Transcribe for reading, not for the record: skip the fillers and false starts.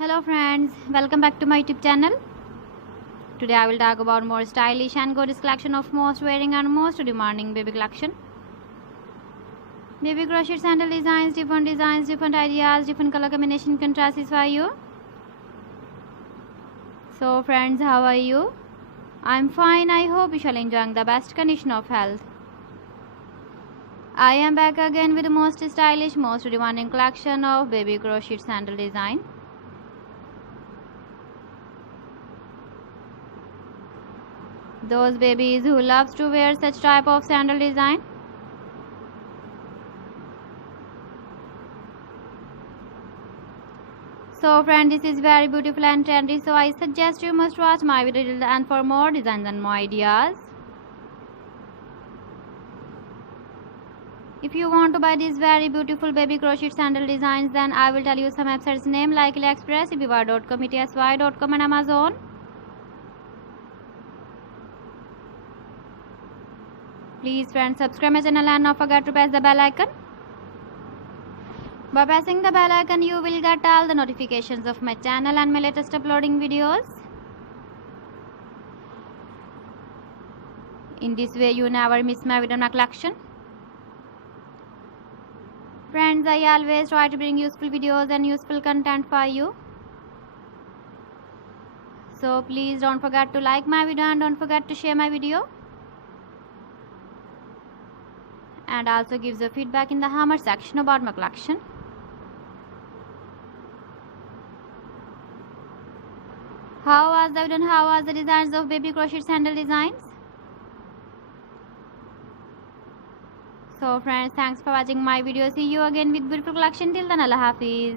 Hello friends, welcome back to my YouTube channel. Today I will talk about more stylish and gorgeous collection of most wearing and most demanding baby collection. Baby crochet sandal designs, different ideas, different color combination can satisfy you. So friends, how are you? I'm fine. I hope you shall enjoying the best condition of health. I am back again with the most stylish, most demanding collection of baby crochet sandal design. Those babies who loves to wear such type of sandal design. So friend, this is very beautiful and trendy, so I suggest you must watch my video till the end for more designs and more ideas. If you want to buy these very beautiful baby crochet sandal designs, then I will tell you some websites name like AliExpress, eBay.com, ETSY.com and Amazon. Please friends, subscribe my channel and not forget to press the bell icon. By pressing the bell icon, you will get all the notifications of my channel and my latest uploading videos. In this way, you never miss my video and collection. Friends, I always try to bring useful videos and useful content for you. So please don't forget to like my video and don't forget to share my video. And also gives a feedback in the comment section about my collection. How was the video and how was the designs of baby crochet sandal designs? So friends, thanks for watching my video. See you again with beautiful collection. Till then, Allah Hafiz.